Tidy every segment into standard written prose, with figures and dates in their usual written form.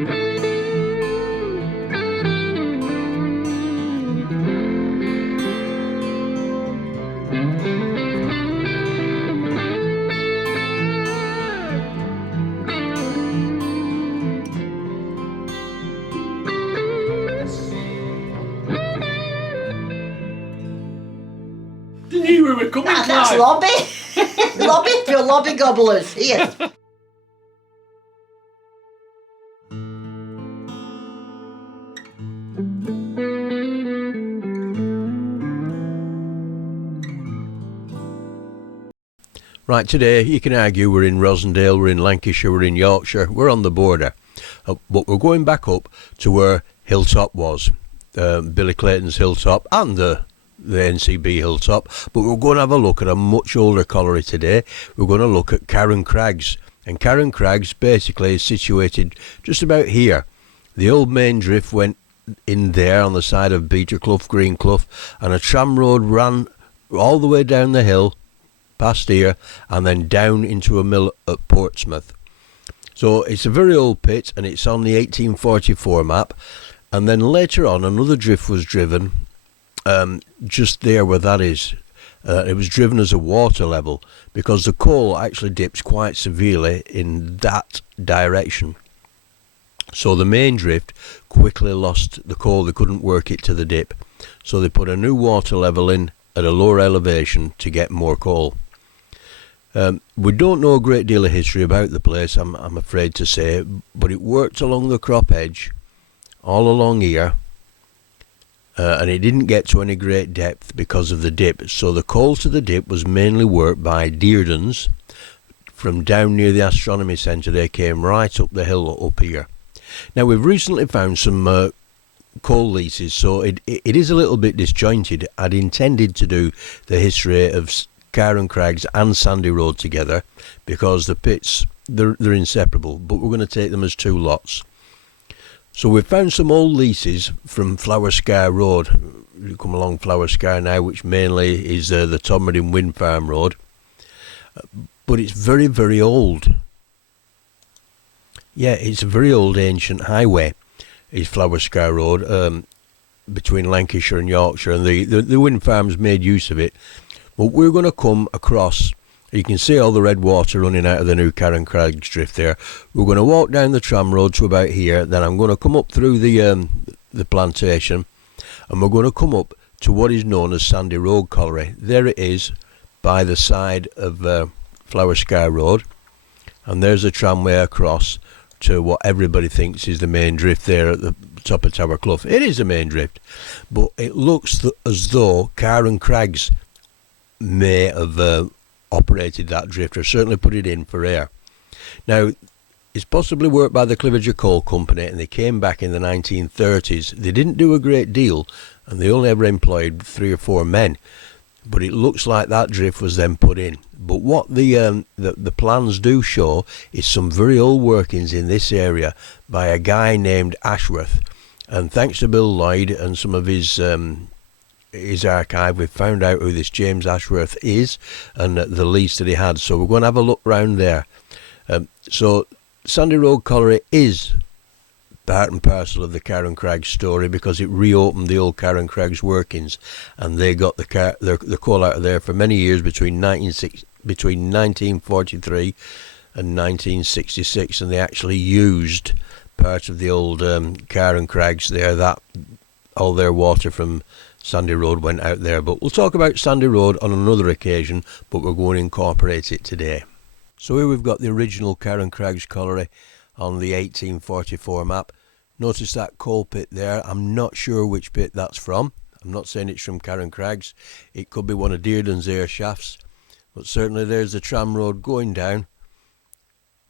Didn't hear we were coming, That's lobby. Lobby for lobby gobblers. Here. Right, today you can argue we're in Rosendale, we're in Lancashire, we're in Yorkshire, we're on the border. But we're going back up to where Hilltop was, Billy Clayton's Hilltop and the NCB Hilltop. But we're going to have a look at a much older colliery today. We're going to look at Carr Craggs. And Carr Craggs basically is situated just about here. The old main drift went in there on the side of Beaterclough, Greenclough, and a tram road ran all the way down the hill past here and then down into a mill at Portsmouth. So it's a very old pit and it's on the 1844 map, and then later on another drift was driven just there where that is. It was driven as a water level because the coal actually dips quite severely in that direction. So the main drift quickly lost the coal, they couldn't work it to the dip, so they put a new water level in at a lower elevation to get more coal. We don't know a great deal of history about the place, I'm afraid to say, but it worked along the crop edge, all along here, and it didn't get to any great depth because of the dip. So the coal to the dip was mainly worked by Deardens from down near the Astronomy Centre. They came right up the hill up here. Now we've recently found some coal leases, so it is a little bit disjointed. I'd intended to do the history of Carr Craggs and Sandy Road together because the pits, they're inseparable, but we're going to take them as two lots. So we've found some old leases from Flower Scarr Road. You come along Flower Scarr now, which mainly is the Tomridin Wind Farm Road, but it's very, very old. Yeah, it's a very old ancient highway, is Flower Scarr Road, between Lancashire and Yorkshire, and the wind farms made use of it. But we're going to come across, you can see all the red water running out of the new Carr Craggs drift there. We're going to walk down the tram road to about here, then I'm going to come up through the plantation, and we're going to come up to what is known as Sandy Road Colliery. There it is, by the side of Flower Scarr Road, and there's a tramway across to what everybody thinks is the main drift there at the top of Tower Clough. It is a main drift, but it looks as though Carr Craggs may have operated that drift, or certainly put it in for air. Now, it's possibly worked by the Cliviger Coal Company, and they came back in the 1930s. They didn't do a great deal, and they only ever employed 3 or 4 men, but it looks like that drift was then put in. But what the plans do show is some very old workings in this area by a guy named Ashworth, and thanks to Bill Lloyd and some of his archive, we've found out who this James Ashworth is and the lease that he had. So we're going to have a look round there. So Sandy Road Colliery is part and parcel of the Carr Craggs story because it reopened the old Carr Craggs workings, and they got the coal out of there for many years between 1943 and 1966, and they actually used part of the old Carr Craggs there. That all their water from Sandy Road went out there. But we'll talk about Sandy Road on another occasion, but we're going to incorporate it today. So here we've got the original Carr Craggs colliery on the 1844 map. Notice that coal pit there. I'm not sure which pit that's from. I'm not saying it's from Carr Craggs. It could be one of Dearden's air shafts, but certainly there's the tram road going down.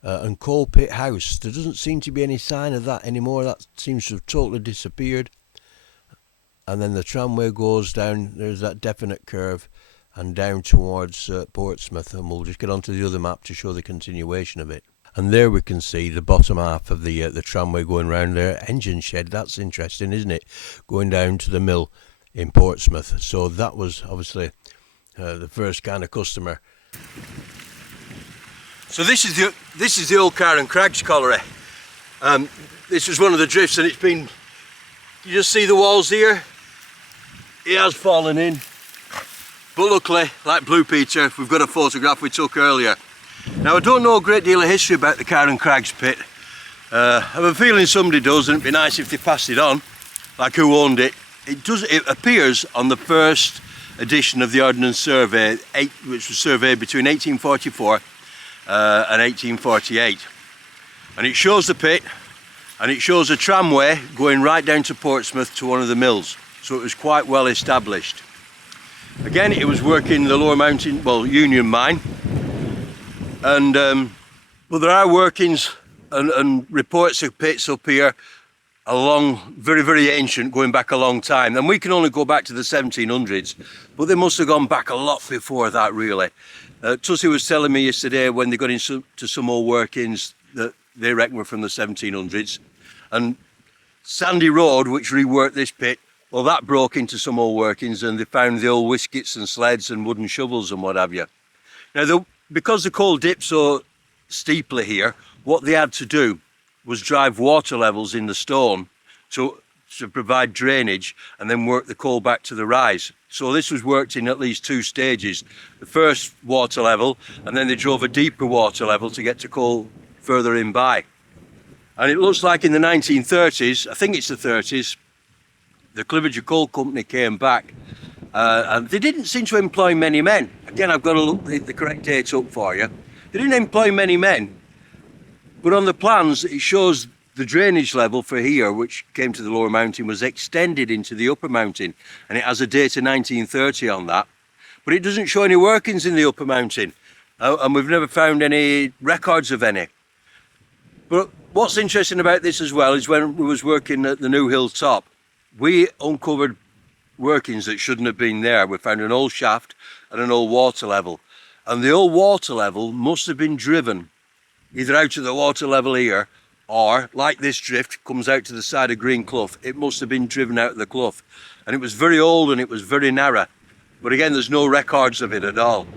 And Coal Pit House, there doesn't seem to be any sign of that anymore. That seems to have totally disappeared. And then the tramway goes down, there's that definite curve, and down towards Portsmouth, and we'll just get onto the other map to show the continuation of it. And there we can see the bottom half of the tramway going round there. Engine shed, that's interesting, isn't it? Going down to the mill in Portsmouth. So that was obviously the first kind of customer. So this is the old Carr Craggs colliery. This was one of the drifts, and it's been, you just see the walls here? It has fallen in. But luckily, like Blue Peter, we've got a photograph we took earlier. Now, I don't know a great deal of history about the Carr Craggs pit. I have a feeling somebody does, and it'd be nice if they passed it on, like who owned it. It appears on the first edition of the Ordnance Survey, which was surveyed between 1844 and 1848. And it shows the pit, and it shows a tramway going right down to Portsmouth to one of the mills. So it was quite well established. Again, it was working the Lower Mountain, well, Union Mine. And well, there are workings and reports of pits up here along, very, very ancient, going back a long time. And we can only go back to the 1700s, but they must have gone back a lot before that, really. Tussie was telling me yesterday when they got into some old workings that they reckon were from the 1700s. And Sandy Road, which reworked this pit, well, that broke into some old workings, and they found the old whiskets and sleds and wooden shovels and what have you. Now, because the coal dipped so steeply here, what they had to do was drive water levels in the stone to provide drainage and then work the coal back to the rise. So this was worked in at least two stages. The first water level, and then they drove a deeper water level to get to coal further in by. And it looks like in the 1930s, I think it's the 30s, the Cliviger Coal Company came back and they didn't seem to employ many men. Again, I've got to look the correct date up for you. They didn't employ many men, but on the plans it shows the drainage level for here, which came to the Lower Mountain, was extended into the Upper Mountain, and it has a date of 1930 on that. But it doesn't show any workings in the Upper Mountain, and we've never found any records of any. But what's interesting about this as well is when we was working at the New Hill Top, we uncovered workings that shouldn't have been there. We found an old shaft and an old water level. And the old water level must have been driven either out of the water level here, or like this drift comes out to the side of Green Clough, it must have been driven out of the clough. And it was very old and it was very narrow. But again, there's no records of it at all.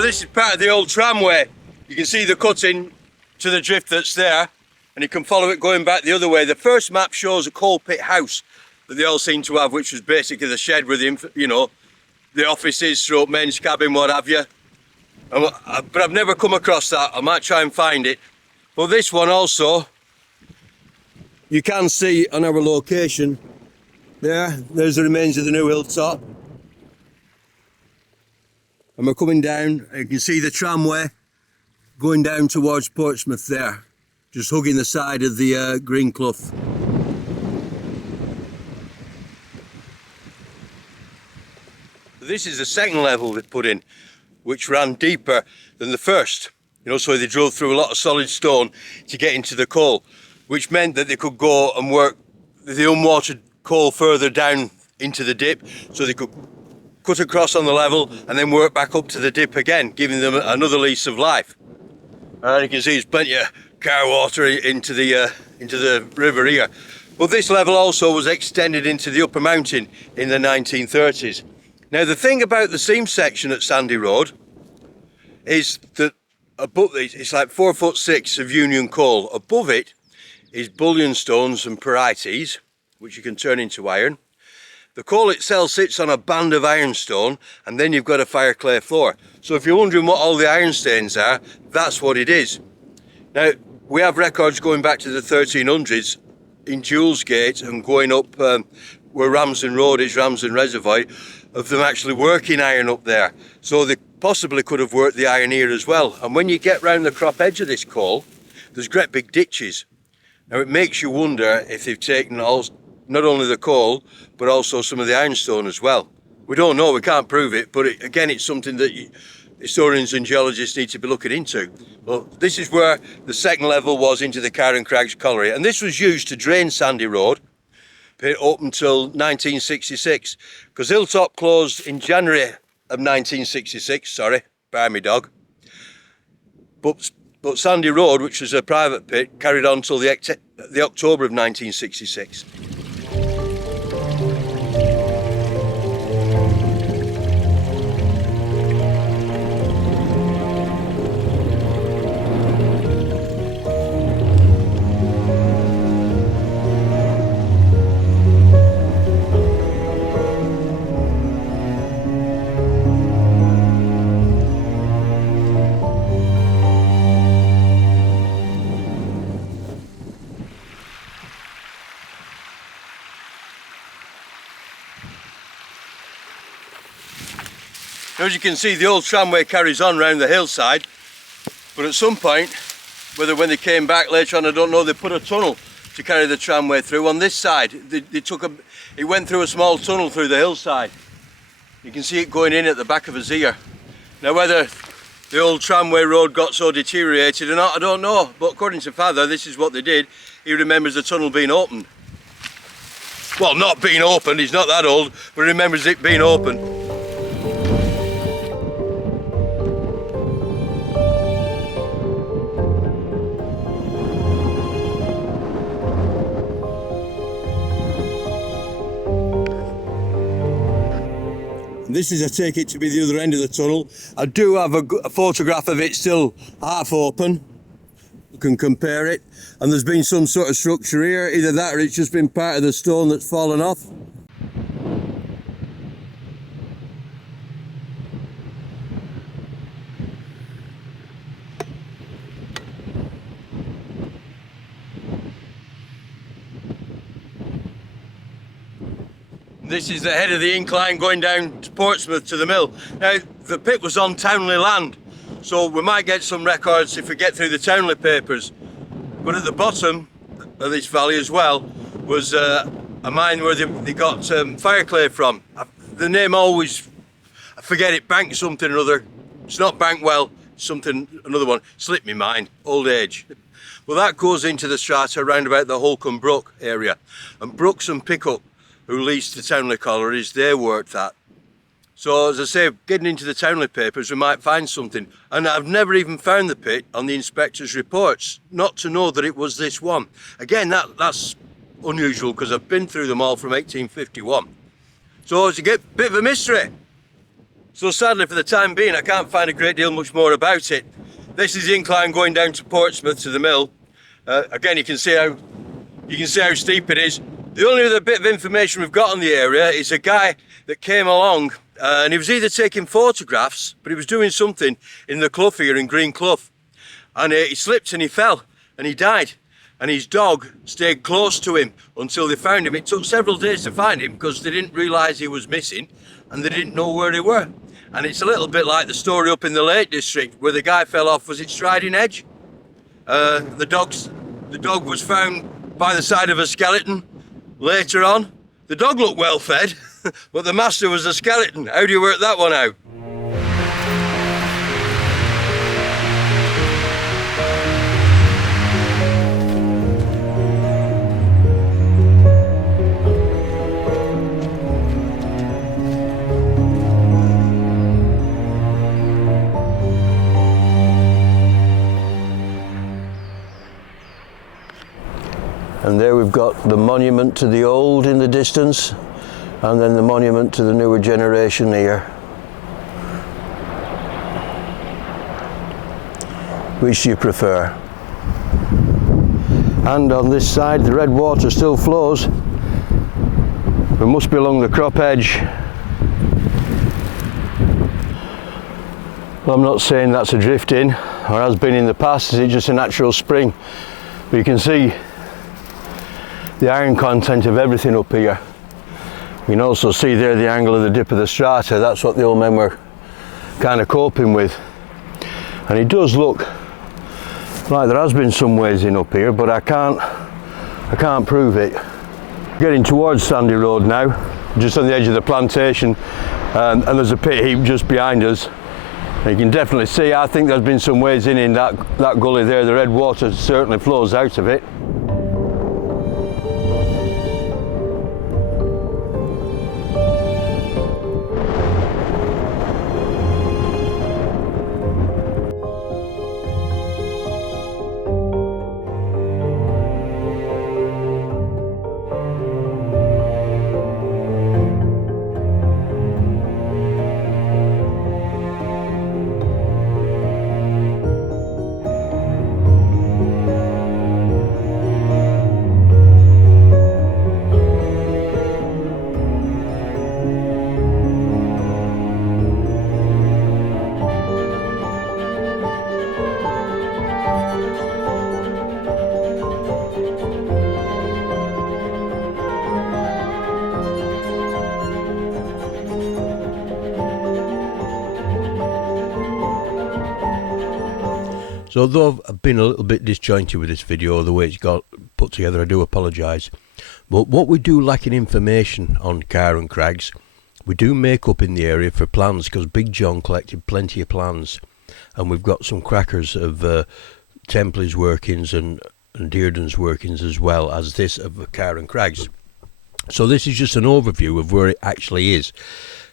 So this is part of the old tramway. You can see the cutting to the drift that's there, and you can follow it going back the other way. The first map shows a coal pit house that they all seem to have, which was basically the shed with the, you know, the offices, stroke men's cabin, what have you. But I've never come across that. I might try and find it. But this one also, you can see on our location there's the remains of the New Hill Top. And we're coming down, you can see the tramway going down towards Portsmouth there, just hugging the side of the Green Clough. This is the second level they put in, which ran deeper than the first. You know, so they drove through a lot of solid stone to get into the coal, which meant that they could go and work the unwatered coal further down into the dip, so they could cut across on the level and then work back up to the dip again, giving them another lease of life. And you can see there's plenty of car water into the river here. But this level also was extended into the upper mountain in the 1930s. Now the thing about the seam section at Sandy Road is that above it, it's like 4'6" of Union coal. Above it is bullion stones and predates, which you can turn into iron. The coal itself sits on a band of ironstone, and then you've got a fire clay floor. So if you're wondering what all the iron stains are, that's what it is. Now, we have records going back to the 1300s in Julesgate and going up where Ramsden Road is, Ramsden Reservoir, of them actually working iron up there. So they possibly could have worked the iron here as well. And when you get round the crop edge of this coal, there's great big ditches. Now it makes you wonder if they've taken not only the coal, but also some of the ironstone as well. We don't know, we can't prove it, but again, it's something that historians and geologists need to be looking into. Well, this is where the second level was into the Carr Craggs Colliery, and this was used to drain Sandy Road up until 1966, because Hilltop closed in January of 1966, sorry, by me dog. But Sandy Road, which was a private pit, carried on till the October of 1966. As you can see, the old tramway carries on round the hillside, but at some point, whether when they came back later on, I don't know, they put a tunnel to carry the tramway through. On this side, it went through a small tunnel through the hillside. You can see it going in at the back of us here. Now whether the old tramway road got so deteriorated or not, I don't know, but according to Father, this is what they did. He remembers the tunnel being opened. Well, not being opened, he's not that old, but he remembers it being open. This is, I take it to be the other end of the tunnel. I do have a photograph of it still half open. You can compare it. And there's been some sort of structure here, either that or it's just been part of the stone that's fallen off. This is the head of the incline going down to Portsmouth to the mill. Now, the pit was on Townley land, so we might get some records if we get through the Townley papers. But at the bottom of this valley as well was a mine where they got fire clay from. The name always, I forget it, Bank something or other. It's not Bankwell, something, another one. Slipped me mind, old age. Well, that goes into the strata around about the Holcombe Brook area. And Brooks and Pickup, who leased the Townley collieries, they worked that. So as I say, getting into the Townley papers, we might find something. And I've never even found the pit on the inspector's reports, not to know that it was this one. Again, that's unusual because I've been through them all from 1851. So it's a bit of a mystery. So sadly for the time being, I can't find a great deal much more about it. This is the incline going down to Portsmouth to the mill. Again, you can see how steep it is. The only other bit of information we've got on the area is a guy that came along and he was either taking photographs, but he was doing something in the clough here in Green Clough. And he slipped and he fell and he died. And his dog stayed close to him until they found him. It took several days to find him because they didn't realise he was missing and they didn't know where he were. And it's a little bit like the story up in the Lake District where the guy fell off, was it Striding Edge? The dog was found by the side of a skeleton. Later on, the dog looked well fed, but the master was a skeleton. How do you work that one out? And there we've got the monument to the old in the distance, and then the monument to the newer generation here. Which do you prefer? And on this side the red water still flows. We must be along the crop edge. Well, I'm not saying that's a drift in, or has been in the past. Is it just a natural spring? But you can see the iron content of everything up here. You can also see there the angle of the dip of the strata. That's what the old men were kind of coping with. And it does look like there has been some ways in up here, but I can't prove it. Getting towards Sandy Road now, just on the edge of the plantation, and there's a pit heap just behind us. And you can definitely see, I think there's been some ways in that gully there. The red water certainly flows out of it. So although I've been a little bit disjointed with this video, the way it's got put together, I do apologise. But what we do lack in information on Carr and Crags, we do make up in the area for plans, because Big John collected plenty of plans. And we've got some crackers of Templey's workings and Dearden's workings, as well as this of Carr and Crags. So this is just an overview of where it actually is.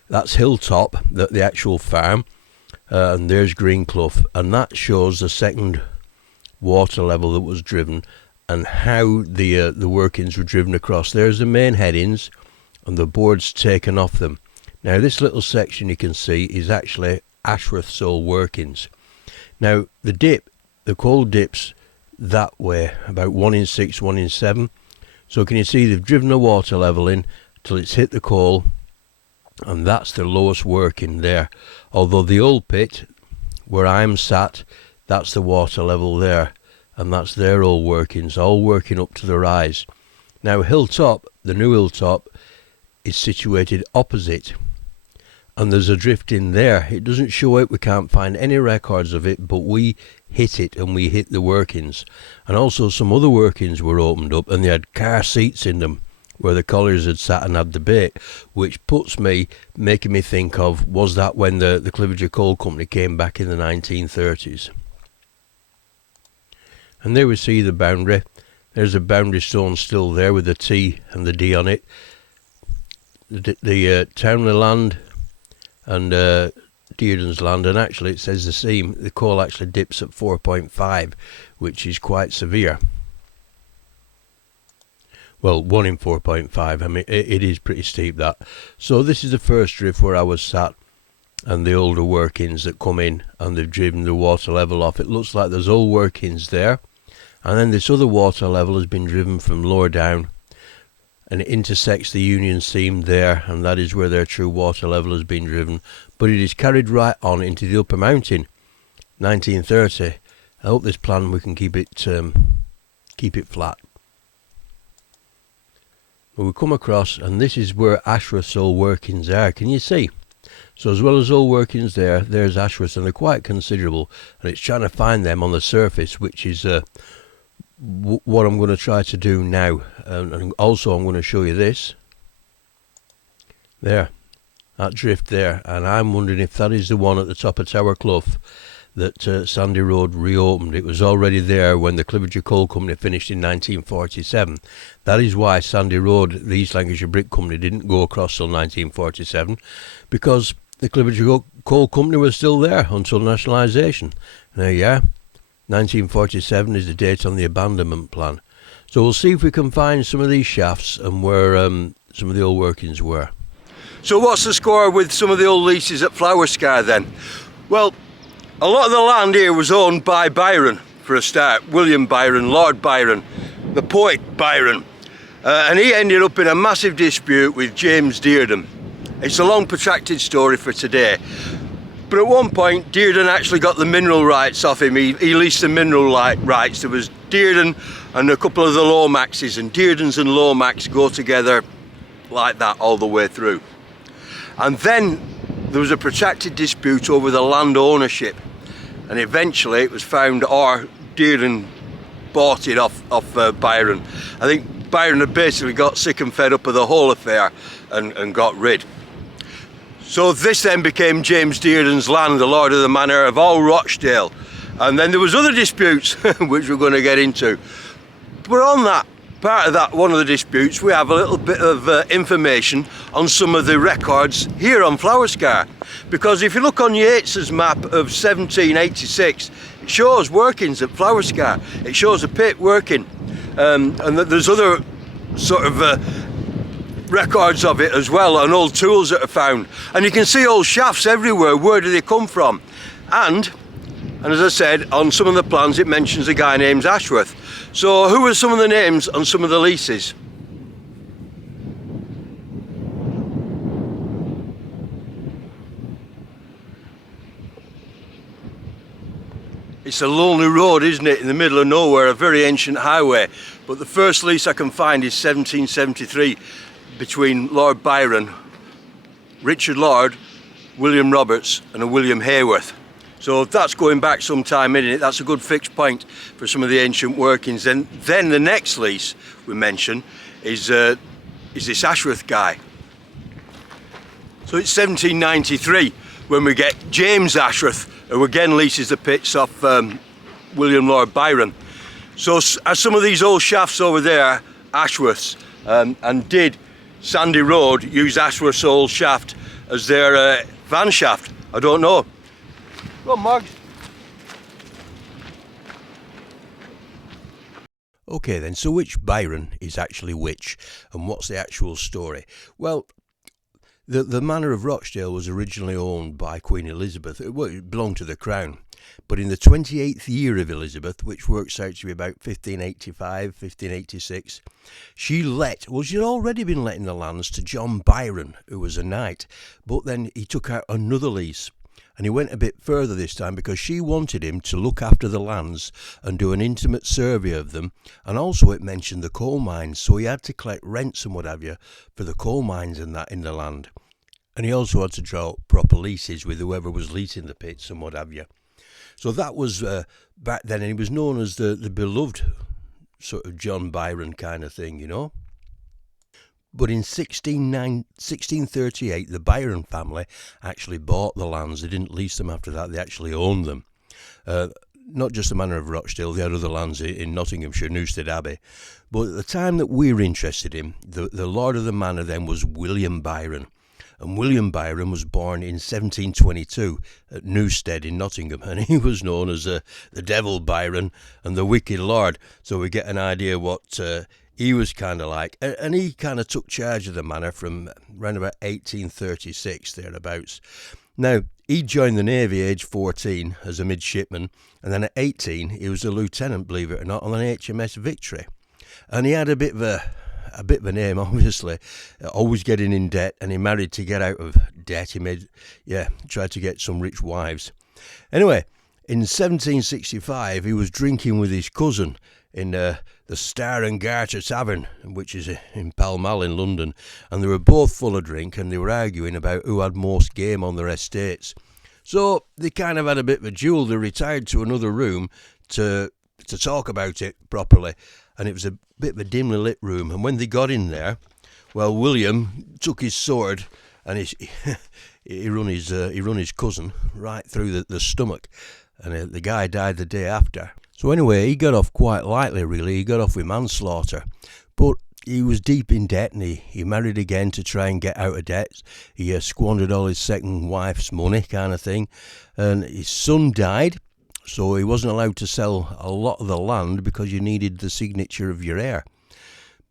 That's Hilltop, the actual farm. And there's Green Clough, and that shows the second water level that was driven and how the workings were driven across. There's the main headings and the boards taken off them. Now this little section you can see is actually Ashworth Sole workings. Now the coal dips that way, about 1 in 6, 1 in 7. So can you see they've driven the water level in till it's hit the coal, and that's the lowest working there. Although the old pit where I'm sat, that's the water level there, and that's their old workings, all working up to the rise. Now Hilltop, the new Hilltop, is situated opposite, and there's a drift in there. It doesn't show it, we can't find any records of it, but we hit it, and we hit the workings. And also some other workings were opened up, and they had car seats in them, where the colliers had sat and had debate, which making me think of, was that when the Cliviger Coal Company came back in the 1930s? And there we see the boundary. There's a boundary stone still there with the T and the D on it. The Townley land and Dearden's land, and actually it says the same. The coal actually dips at 4.5, which is quite severe. Well, 1 in 4.5, I mean, it is pretty steep, that. So this is the first drift where I was sat, and the older workings that come in, and they've driven the water level off. It looks like there's old workings there, and then this other water level has been driven from lower down, and it intersects the Union Seam there, and that is where their true water level has been driven. But it is carried right on into the upper mountain, 1930. I hope this plan we can keep it flat. We come across, and this is where Ashworth Sole workings are. Can you see? So as well as all workings there's Ashworth, and they're quite considerable, and it's trying to find them on the surface, which is what I'm going to try to do now. And also I'm going to show you this there, that drift there, and I'm wondering if that is the one at the top of Tower Clough that Sandy Road reopened. It was already there when the Cliviger Coal Company finished in 1947. That is why Sandy Road, the East Lancashire Brick Company, didn't go across till 1947, because the Cliviger Coal Company was still there until Nationalization. Now, yeah, 1947 is the date on the abandonment plan. So we'll see if we can find some of these shafts and where some of the old workings were. So what's the score with some of the old leases at Flower Scarr then? Well, a lot of the land here was owned by Byron for a start. William Byron, Lord Byron, the poet Byron. And he ended up in a massive dispute with James Dearden. It's a long protracted story for today. But at one point, Dearden actually got the mineral rights off him. He leased the mineral rights. There was Dearden and a couple of the Lomaxes, and Deardens and Lomax go together like that all the way through. And then there was a protracted dispute over the land ownership, and eventually it was found, or Dearden bought it off Byron. I think Byron had basically got sick and fed up of the whole affair and got rid. So this then became James Dearden's land, the Lord of the Manor of all Rochdale. And then there was other disputes, which we're going to get into. But on that, part of that, one of the disputes, we have a little bit of information on some of the records here on Flower Scarr. Because if you look on Yates's map of 1786, it shows workings at Flower Scarr. It shows a pit working. And there's other sort of records of it as well, and old tools that are found. And you can see old shafts everywhere. Where do they come from? And as I said, on some of the plans it mentions a guy named Ashworth. So who are some of the names on some of the leases? It's a lonely road, isn't it, in the middle of nowhere, a very ancient highway. But the first lease I can find is 1773 between Lord Byron, Richard Lord, William Roberts and a William Hayworth. So if that's going back some time, isn't it? That's a good fixed point for some of the ancient workings. And then the next lease we mention is this Ashworth guy. So it's 1793 when we get James Ashworth, who again leases the pits off William Lord Byron. So as some of these old shafts over there, Ashworth's, and did Sandy Road use Ashworth's old shaft as their van shaft? I don't know. Go on, Marg. Okay then, so which Byron is actually which, and what's the actual story? Well, the manor of Rochdale was originally owned by Queen Elizabeth. It belonged to the Crown. But in the 28th year of Elizabeth, which works out to be about 1585, 1586, she'd already been letting the lands to John Byron, who was a knight. But then he took out another lease, and he went a bit further this time because she wanted him to look after the lands and do an intimate survey of them. And also it mentioned the coal mines, so he had to collect rents and what have you for the coal mines and that in the land. And he also had to draw up proper leases with whoever was leasing the pits and what have you. So that was back then, and he was known as the beloved sort of John Byron kind of thing, you know. But in 1638, the Byron family actually bought the lands. They didn't lease them after that, they actually owned them. Not just the manor of Rochdale, they had other lands in Nottinghamshire, Newstead Abbey. But at the time that we're interested in, the lord of the manor then was William Byron. And William Byron was born in 1722 at Newstead in Nottingham, and he was known as the Devil Byron and the Wicked Lord. So we get an idea what he was kind of like. And he kind of took charge of the manor from around about 1836, thereabouts. Now, he joined the Navy aged 14 as a midshipman, and then at 18 he was a lieutenant, believe it or not, on an HMS Victory. And he had a bit of a name, obviously, always getting in debt, and he married to get out of debt. He tried to get some rich wives. Anyway, in 1765, he was drinking with his cousin in the Star and Garter Tavern, which is in Pall Mall in London, and they were both full of drink, and they were arguing about who had most game on their estates. So they kind of had a bit of a duel. They retired to another room to talk about it properly, and it was a bit of a dimly lit room. And when they got in there, well, William took his sword and he run his cousin right through the stomach, and the guy died the day after. So anyway, he got off quite lightly, really. He got off with manslaughter, but he was deep in debt, and he married again to try and get out of debt. He squandered all his second wife's money, kind of thing, and his son died. So he wasn't allowed to sell a lot of the land because you needed the signature of your heir.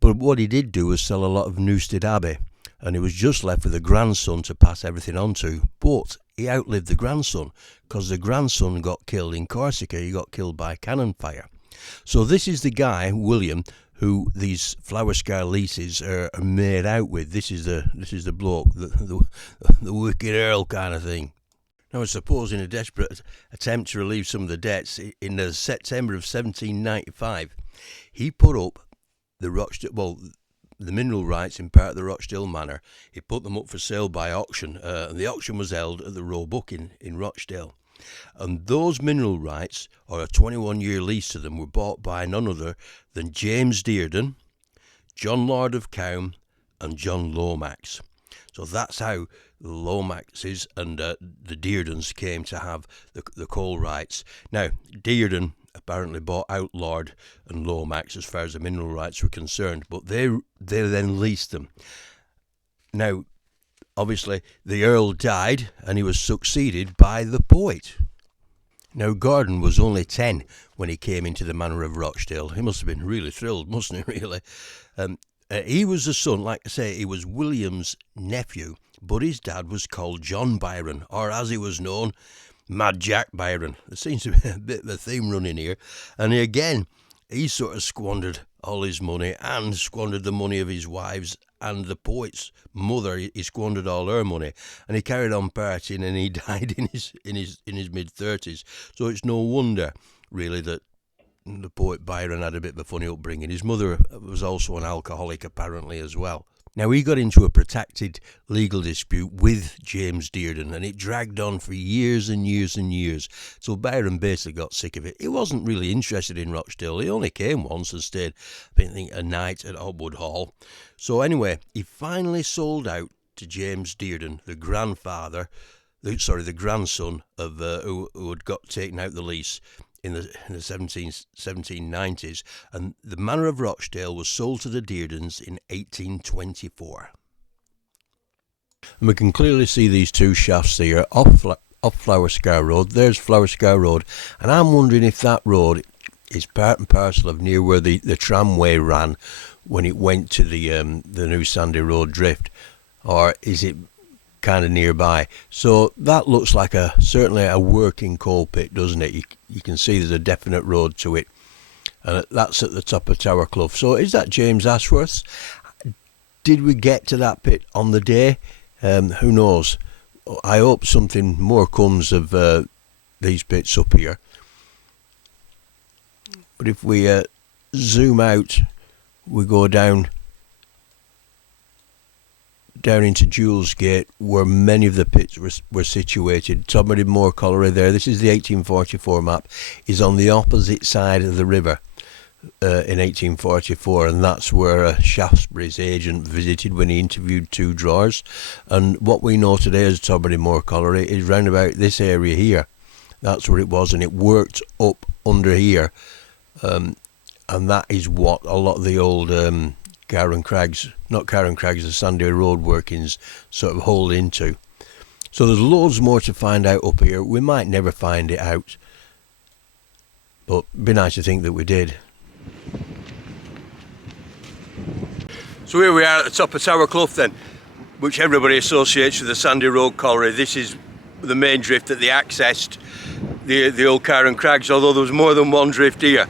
But what he did do was sell a lot of Newstead Abbey, and he was just left with a grandson to pass everything on to. But he outlived the grandson, because the grandson got killed in Corsica. He got killed by cannon fire. So this is the guy, William, who these Flower Scarr leases are made out with. This is the bloke, the wicked earl kind of thing. Now, I suppose in a desperate attempt to relieve some of the debts, in the September of 1795, he put up the mineral rights in part of the Rochdale Manor. He put them up for sale by auction, and the auction was held at the Roebuck in Rochdale. And those mineral rights, or a 21-year lease to them, were bought by none other than James Dearden, John Lord of Cowm, and John Lomax. So that's how the Lomaxes and the Deardens came to have the coal rights. Now, Dearden apparently bought out Lord and Lomax as far as the mineral rights were concerned, but they then leased them. Now, obviously, the Earl died and he was succeeded by the poet. Now, Gordon was only 10 when he came into the manor of Rochdale. He must have been really thrilled, mustn't he, really? He was the son, like I say, he was William's nephew, but his dad was called John Byron, or as he was known, Mad Jack Byron. There seems to be a bit of a theme running here. And he sort of squandered all his money and squandered the money of his wives and the poet's mother. He squandered all her money, and he carried on partying, and he died in his mid-30s. So it's no wonder, really, that the poet Byron had a bit of a funny upbringing. His mother was also an alcoholic, apparently, as well. Now, he got into a protracted legal dispute with James Dearden, and it dragged on for years and years and years. So Byron basically got sick of it. He wasn't really interested in Rochdale. He only came once and stayed, I think, a night at Hobwood Hall. So anyway, he finally sold out to James Dearden, the grandson of who had got taken out the lease in the 1790s, and the manor of Rochdale was sold to the Deardens in 1824. And we can clearly see these two shafts here off Flower Scarr Road. There's Flower Scarr Road, and I'm wondering if that road is part and parcel of near where the tramway ran when it went to the new Sandy Road drift, or is it kind of nearby? So that looks like certainly a working coal pit, doesn't it? You can see there's a definite road to it, and that's at the top of Tower Clough. So is that James Ashworth's? Did we get to that pit on the day? Who knows? I hope something more comes of these pits up here. But if we zoom out, we go down into Jules Gate, where many of the pits were situated. Somebody more Colliery there. This is the 1844 map. Is on the opposite side of the river in 1844, and that's where Shaftesbury's agent visited when he interviewed two drawers. And what we know today as Somebody more Colliery is round about this area here. That's where it was, and it worked up under here, and that is what a lot of the old Carr Craggs, the Sandy Road workings sort of hold into. So there's loads more to find out up here. We might never find it out, but it'd be nice to think that we did. So here we are at the top of Tower Clough then, which everybody associates with the Sandy Road Colliery. This is the main drift that they accessed the old Carr Craggs, although there was more than one drift here.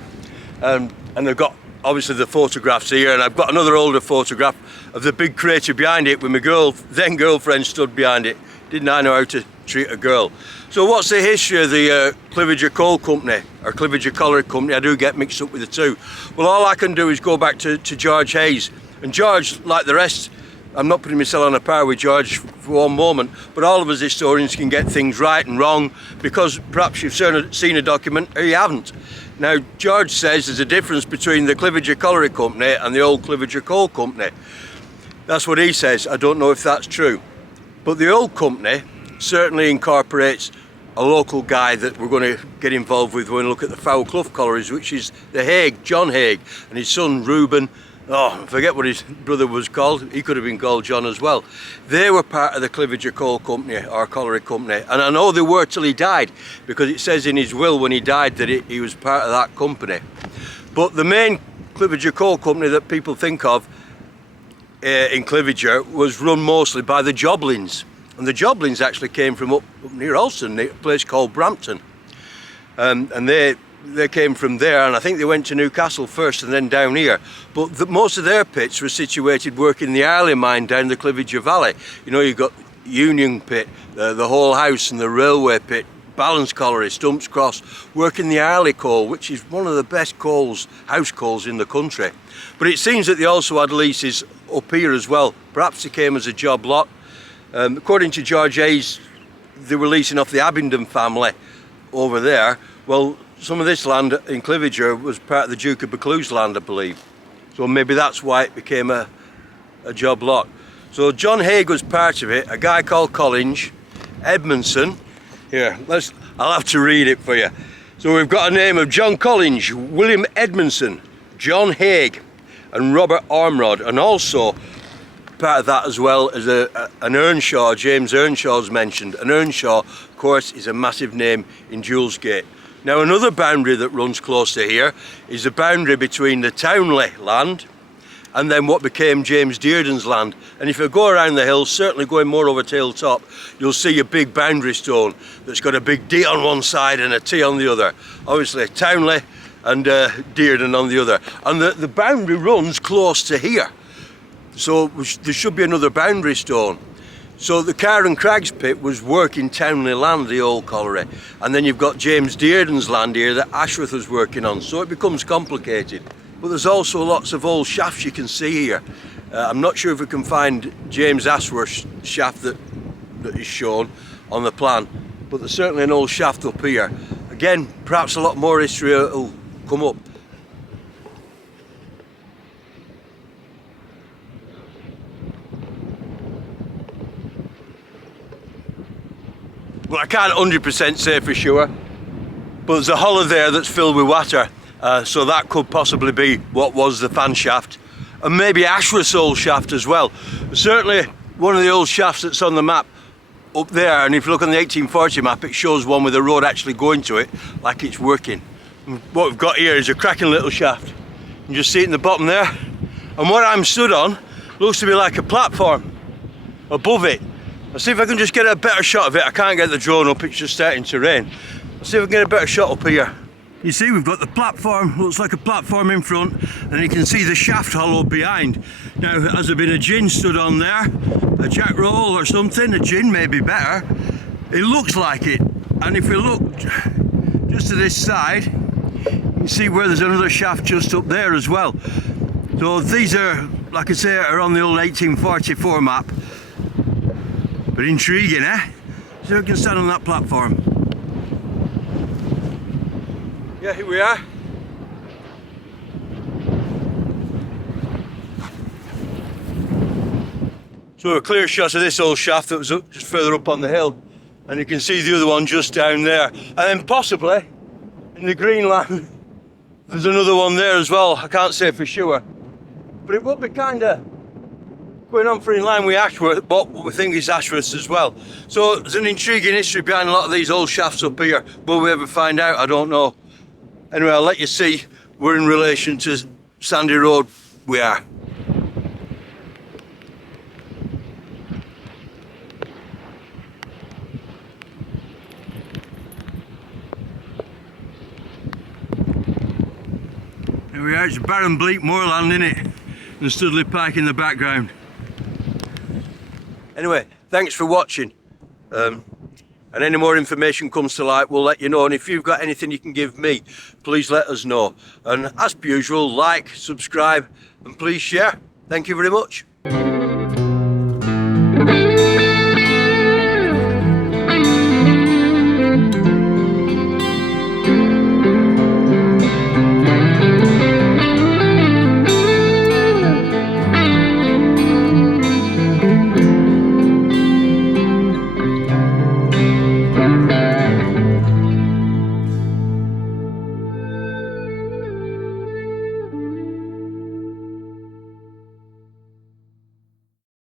And they've got obviously the photographs here, and I've got another older photograph of the big crater behind it with my then girlfriend stood behind it. Didn't I know how to treat a girl? So what's the history of the Cliviger Coal Company, or Cliviger Colliery Company? I do get mixed up with the two. Well, all I can do is go back to George Hayes. And George, like the rest, I'm not putting myself on a par with George for one moment, but all of us historians can get things right and wrong because perhaps you've seen a document or you haven't. Now, George says there's a difference between the Cliviger Colliery Company and the old Cliviger Coal Company. That's what he says. I don't know if that's true. But the old company certainly incorporates a local guy that we're going to get involved with when we look at the Foul Clough collieries, which is the Haig, John Haig, and his son Reuben oh, I forget what his brother was called. He could have been called John as well. They were part of the Cliviger Coal Company, or Colliery Company, and I know they were till he died, because it says in his will when he died that he was part of that company. But the main Cliviger Coal Company that people think of in Cliviger was run mostly by the Joblins, and the Joblins actually came from up near Alston, a place called Brampton, and they came from there, and I think they went to Newcastle first and then down here. But most of their pits were situated working the Arley mine down the Cliviger Valley. You know, you've got Union Pit, the Whole House and the Railway Pit, Balance Colliery, Stumps Cross, working the Arley coal, which is one of the best coals, house coals in the country. But it seems that they also had leases up here as well. Perhaps they came as a job lot. According to George Hayes, they were leasing off the Abingdon family over there. Well, some of this land in Cliviger was part of the Duke of Buccleuch's land, I believe. So maybe that's why it became a job lot. So John Haig was part of it, a guy called Collins, Edmondson. Here, I'll have to read it for you. So we've got a name of John Collins, William Edmondson, John Haig and Robert Ormrod, and also part of that as well as an Earnshaw. James Earnshaw's mentioned. An Earnshaw, of course, is a massive name in Julesgate. Now another boundary that runs close to here is the boundary between the Townley land and then what became James Dearden's land. And if you go around the hill, certainly going more over to Hilltop, you'll see a big boundary stone that's got a big D on one side and a T on the other. Obviously Townley and Dearden on the other. And the boundary runs close to here. So there should be another boundary stone. So the Carr Craggs pit was working Townley land, the old colliery. And then you've got James Dearden's land here that Ashworth was working on. So it becomes complicated. But there's also lots of old shafts you can see here. I'm not sure if we can find James Ashworth's shaft that is shown on the plan, but there's certainly an old shaft up here. Again, perhaps a lot more history will come up. Well, I can't 100% say for sure, but there's a hollow there that's filled with water. So that could possibly be what was the fan shaft, and maybe Ashworth's old shaft as well. Certainly one of the old shafts that's on the map up there, and if you look on the 1840 map, it shows one with a road actually going to it, like it's working. And what we've got here is a cracking little shaft. You can just see it in the bottom there, and what I'm stood on looks to be like a platform above it. I'll see if I can just get a better shot of it. I can't get the drone up, it's just starting to rain. I'll see if I can get a better shot up here. You see, we've got the platform, looks like a platform in front, and you can see the shaft hollow behind. Now, has there been a gin stood on there? A jack roll or something? A gin may be better. It looks like it. And if we look just to this side, you can see where there's another shaft just up there as well. So these are, like I say, are on the old 1844 map. But intriguing, eh? So we can stand on that platform. Yeah, here we are. So a clear shot of this old shaft that was up, just further up on the hill, and you can see the other one just down there, and then possibly in the green land there's another one there as well. I can't say for sure, but it would be kind of going on for in line with Ashworth, but we think is Ashworth's as well. So there's an intriguing history behind a lot of these old shafts up here. Will we ever find out? I don't know. Anyway, I'll let you see where in relation to Sandy Road we are. Here we are, it's a barren bleak moorland, innit? And Studley Pike in the background. Anyway, thanks for watching. And any more information comes to light, we'll let you know. And if you've got anything you can give me, please let us know. And as per usual, like, subscribe, and please share. Thank you very much.